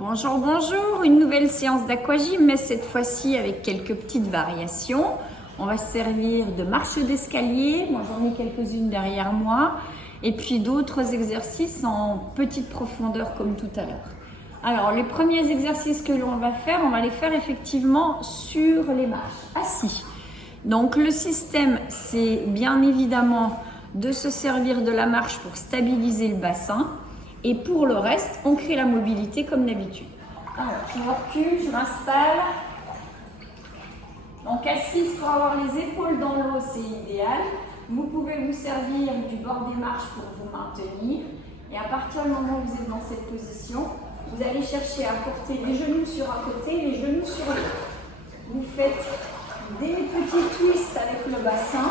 Bonjour, bonjour, une nouvelle séance d'aquagym, mais cette fois-ci avec quelques petites variations. On va se servir de marche d'escalier, moi j'en ai quelques-unes derrière moi, et puis d'autres exercices en petite profondeur comme tout à l'heure. Alors les premiers exercices que l'on va faire, on va les faire effectivement sur les marches, assis. Donc le système, c'est bien évidemment de se servir de la marche pour stabiliser le bassin. Et pour le reste, on crée la mobilité comme d'habitude. Alors, je me recule, je m'installe. Donc, assise pour avoir les épaules dans l'eau, c'est idéal. Vous pouvez vous servir du bord des marches pour vous maintenir. Et à partir du moment où vous êtes dans cette position, vous allez chercher à porter les genoux sur un côté, les genoux sur l'autre. Vous faites des petits twists avec le bassin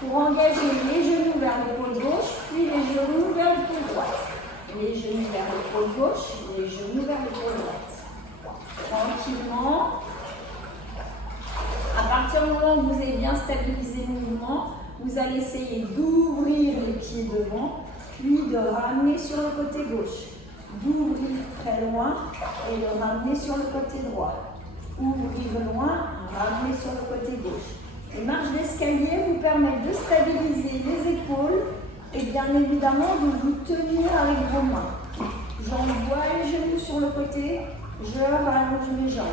pour engager les genoux vers l'épaule gauche, puis les genoux vers l'épaule droite. Les genoux vers l'épaule gauche, les genoux vers l'épaule droite. Tranquillement. À partir du moment où vous avez bien stabilisé le mouvement, vous allez essayer d'ouvrir les pieds devant, puis de ramener sur le côté gauche. D'ouvrir très loin et de ramener sur le côté droit. Ouvrir loin, ramener sur le côté gauche. Les marches d'escalier vous permettent de stabiliser les épaules et bien évidemment de vous tenir avec vos mains. J'envoie les genoux sur le côté, je rallonge mes jambes.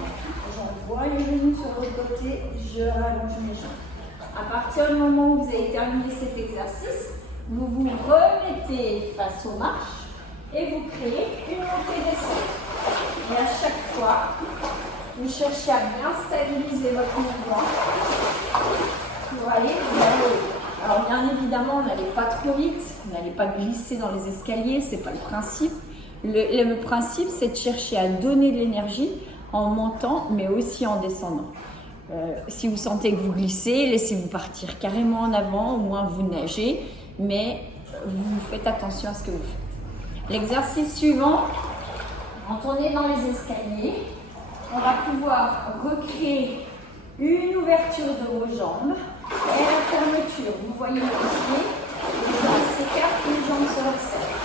J'envoie les genoux sur le côté, je rallonge mes jambes. À partir du moment où vous avez terminé cet exercice, vous vous remettez face aux marches et vous créez une montée-descente. Et à chaque fois, vous cherchez à bien stabiliser votre mouvement pour aller vers le haut. Alors bien évidemment, n'allez pas trop vite, n'allez pas glisser dans les escaliers, c'est pas le principe. Le principe, c'est de chercher à donner de l'énergie en montant, mais aussi en descendant. Si vous sentez que vous glissez, laissez-vous partir carrément en avant, au moins vous nagez, mais vous faites attention à ce que vous faites. L'exercice suivant, quand on est dans les escaliers, on va pouvoir recréer une ouverture de vos jambes et la fermeture. Vous voyez les pieds, les jambes s'écartent, les jambes se resserrent.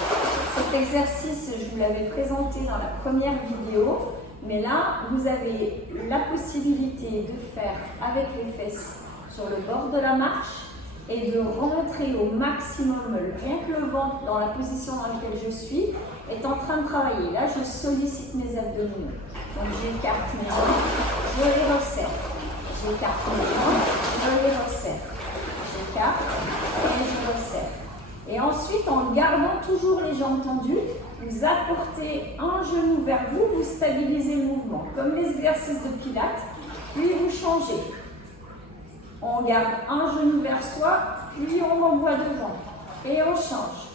Cet exercice, je vous l'avais présenté dans la première vidéo, mais là, vous avez la possibilité de faire avec les fesses sur le bord de la marche et de rentrer au maximum, rien que le ventre dans la position dans laquelle je suis, est en train de travailler. Là, je sollicite mes abdominaux. Donc, j'écarte mes jambes, je les resserre. J'écarte mes jambes, je les resserre. J'écarte et je resserre. Et ensuite, en gardant toujours les jambes tendues, vous apportez un genou vers vous, vous stabilisez le mouvement. Comme les exercices de pilates, puis vous changez. On garde un genou vers soi, puis on l'envoie devant. Et on change.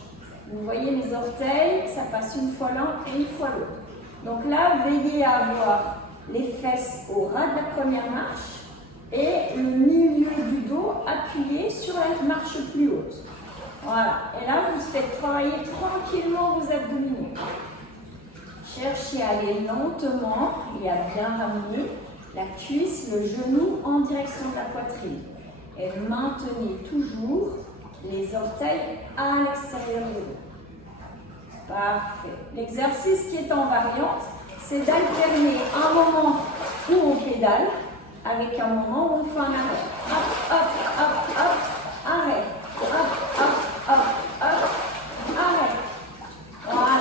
Vous voyez les orteils, ça passe une fois l'un et une fois l'autre. Donc là, veillez à avoir les fesses au ras de la première marche et le milieu du dos appuyé sur la marche plus haute. Voilà. Et là, vous faites travailler tranquillement vos abdominaux. Cherchez à aller lentement et à bien ramener la cuisse, le genou en direction de la poitrine. Et maintenez toujours les orteils à l'extérieur du dos. Parfait. L'exercice qui est en variante, c'est d'alterner un moment où on pédale avec un moment où on fait un arrêt. Hop, hop, hop, hop, arrêt. Hop, hop, hop, hop, arrêt. Voilà.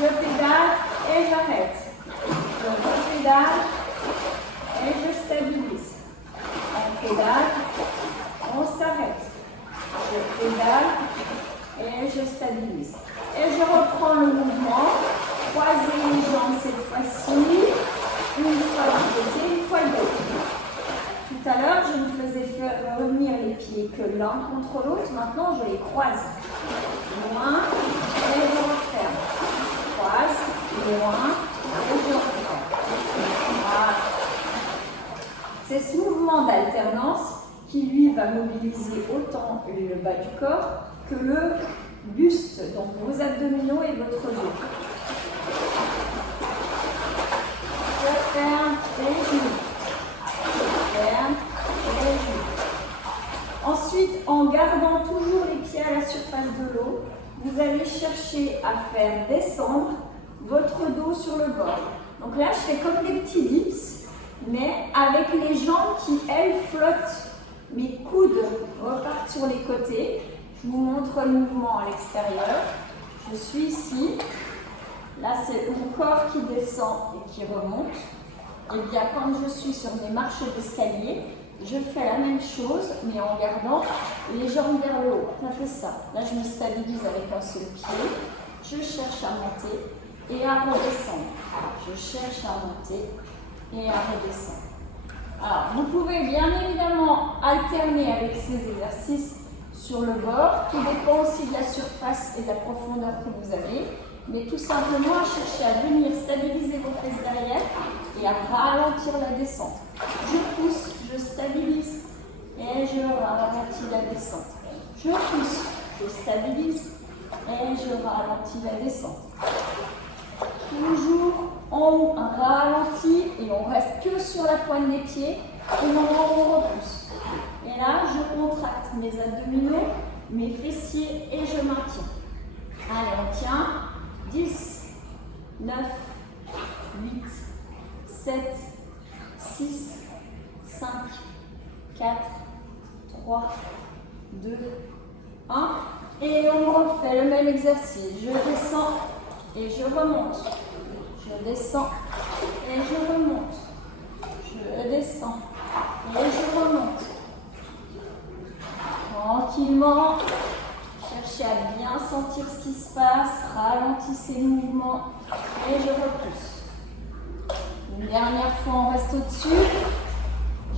Je pédale et j'arrête. Je pédale et je stabilise. On pédale, on s'arrête. Je pédale et je stabilise. Et je reprends le mouvement. Croisez les jambes cette fois-ci. Une fois d'un côté, une fois de l'autre. Tout à l'heure, je vous faisais faire revenir les pieds que l'un contre l'autre. Maintenant, je les croise. Loin et je referme. Croise, loin et je referme. Voilà. C'est ce mouvement d'alternance qui, lui, va mobiliser autant le bas du corps que le buste, donc vos abdominaux et votre dos. Je ferme les genoux. Je ferme les genoux. Ensuite, en gardant toujours les pieds à la surface de l'eau, vous allez chercher à faire descendre votre dos dos sur le bord. Donc là, je fais comme des petits dips, mais avec les jambes qui, elles, flottent. Mes coudes repartent sur les côtés. Je vous montre le mouvement à l'extérieur. Je suis ici. Là, c'est mon corps qui descend et qui remonte. Et bien, quand je suis sur mes marches d'escalier, je fais la même chose, mais en gardant les jambes vers le haut. On a fait ça. Là, je me stabilise avec un seul pied. Je cherche à monter et à redescendre. Je cherche à monter et à redescendre. Alors, vous pouvez bien évidemment alterner avec ces exercices sur le bord. Tout dépend aussi de la surface et de la profondeur que vous avez. Mais tout simplement à chercher à venir stabiliser vos fesses derrière et à ralentir la descente. Je pousse, je stabilise et je ralentis la descente. Je pousse, je stabilise et je ralentis la descente. Toujours on ralentit et on reste que sur la pointe des pieds au moment où on repousse. Et là, je contracte mes abdominaux, mes fessiers et je maintiens. Allez, on tient. 10, 9, 8, 7, 6, 5, 4, 3, 2, 1. Et on refait le même exercice. Je descends et je remonte. Je descends et je remonte. Je descends et je remonte. Tranquillement. Cherchez à bien sentir ce qui se passe, ralentissez le mouvement et je repousse. Une dernière fois, on reste au-dessus.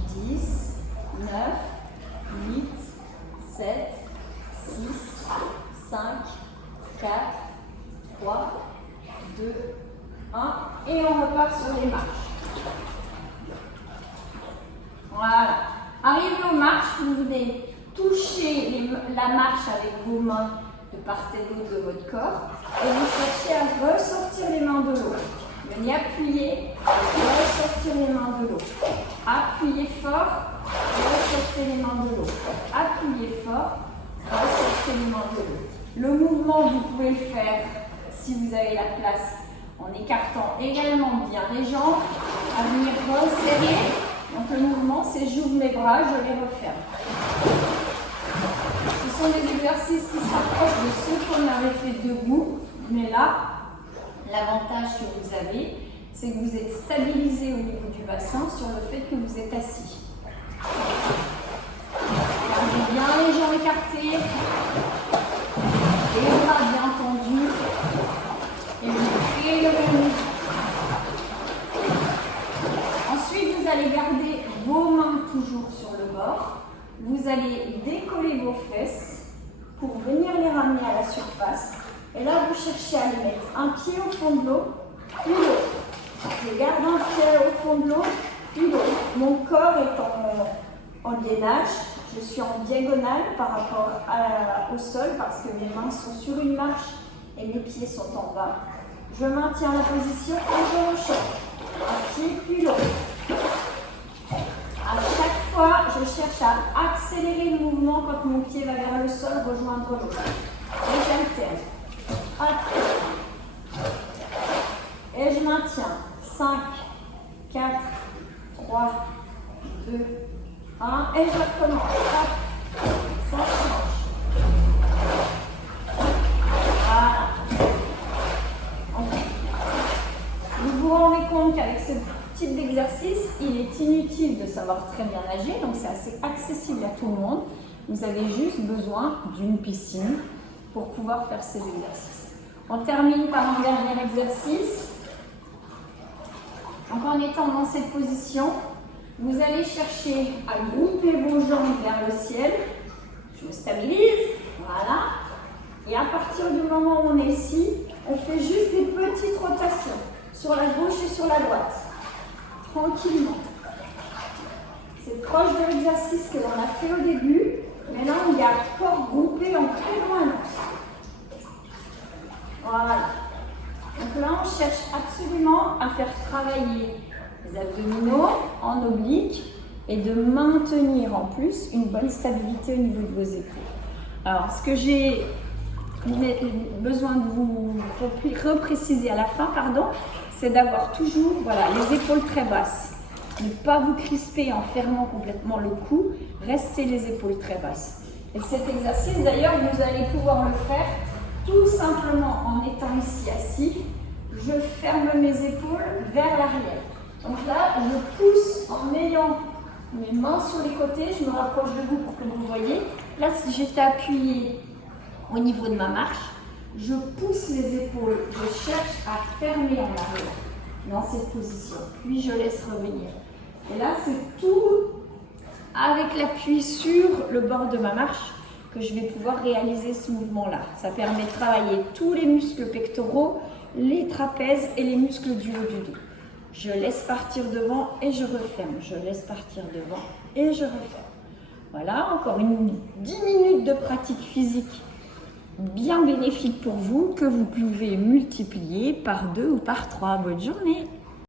10, 9, 8, 7, 6, 5, 4, 3, 2, 1. Et on repart sur les marches. Voilà. Arrivez aux marches, vous venez toucher la marche avec vos mains de part et d'autre de votre corps et vous cherchez à ressortir les mains de l'eau. Venez appuyer, ressortir les mains de l'eau. Appuyez fort, ressortez les mains de l'eau. Appuyez fort, ressortez les mains de l'eau. Le mouvement, vous pouvez le faire si vous avez la place en écartant également bien les jambes, à venir resserrer. Donc le mouvement, c'est j'ouvre mes bras, je les referme. Ce sont des exercices qui s'approchent de ceux qu'on avait fait debout, mais là, l'avantage que vous avez, c'est que vous êtes stabilisé au niveau du bassin sur le fait que vous êtes assis. Gardez bien les jambes écartées, les bras bien tendus, et vous créez le même mouvement. Ensuite, vous allez garder vos mains toujours sur le bord. Vous allez décoller vos fesses pour venir les ramener à la surface. Et là, vous cherchez à les mettre un pied au fond de l'eau, puis l'autre. Je garde un pied au fond de l'eau, puis l'autre. Mon corps est en gainage. Je suis en diagonale par rapport au sol parce que mes mains sont sur une marche et mes pieds sont en bas. Je maintiens la position et je rechange. Un pied, puis l'autre. À chaque fois, je cherche à accélérer le mouvement quand mon pied va vers le sol, rejoindre l'autre. Et j'alterne. Et je maintiens. 5, 4, 3, 2, 1. Et je recommence. Hop. Ça change. Voilà. Vous vous rendez compte qu'avec ce type d'exercice, il est inutile de savoir très bien nager, donc c'est assez accessible à tout le monde. Vous avez juste besoin d'une piscine pour pouvoir faire ces exercices. On termine par un dernier exercice. Donc en étant dans cette position, vous allez chercher à grouper vos jambes vers le ciel. Je me stabilise, voilà. Et à partir du moment où on est ici, on fait juste des petites rotations sur la gauche et sur la droite. Tranquillement. C'est proche de l'exercice que l'on a fait au début, mais là on garde corps groupé en permanence. Voilà. Donc là on cherche absolument à faire travailler les abdominaux en oblique et de maintenir en plus une bonne stabilité au niveau de vos épaules. Alors ce que j'ai besoin de vous repréciser à la fin, c'est d'avoir toujours voilà, les épaules très basses. Ne pas vous crisper en fermant complètement le cou, restez les épaules très basses. Et cet exercice, d'ailleurs, vous allez pouvoir le faire tout simplement en étant ici assis. Je ferme mes épaules vers l'arrière. Donc là, je pousse en ayant mes mains sur les côtés, je me rapproche de vous pour que vous voyez. Là, si j'étais appuyée au niveau de ma marche, je pousse les épaules, je cherche à fermer en arrière dans cette position. Puis je laisse revenir. Et là, c'est tout avec l'appui sur le bord de ma marche que je vais pouvoir réaliser ce mouvement-là. Ça permet de travailler tous les muscles pectoraux, les trapèzes et les muscles du haut du dos. Je laisse partir devant et je referme. Je laisse partir devant et je referme. Voilà, encore 10 minutes de pratique physique bien bénéfique pour vous que vous pouvez multiplier par 2 ou par 3. Bonne journée!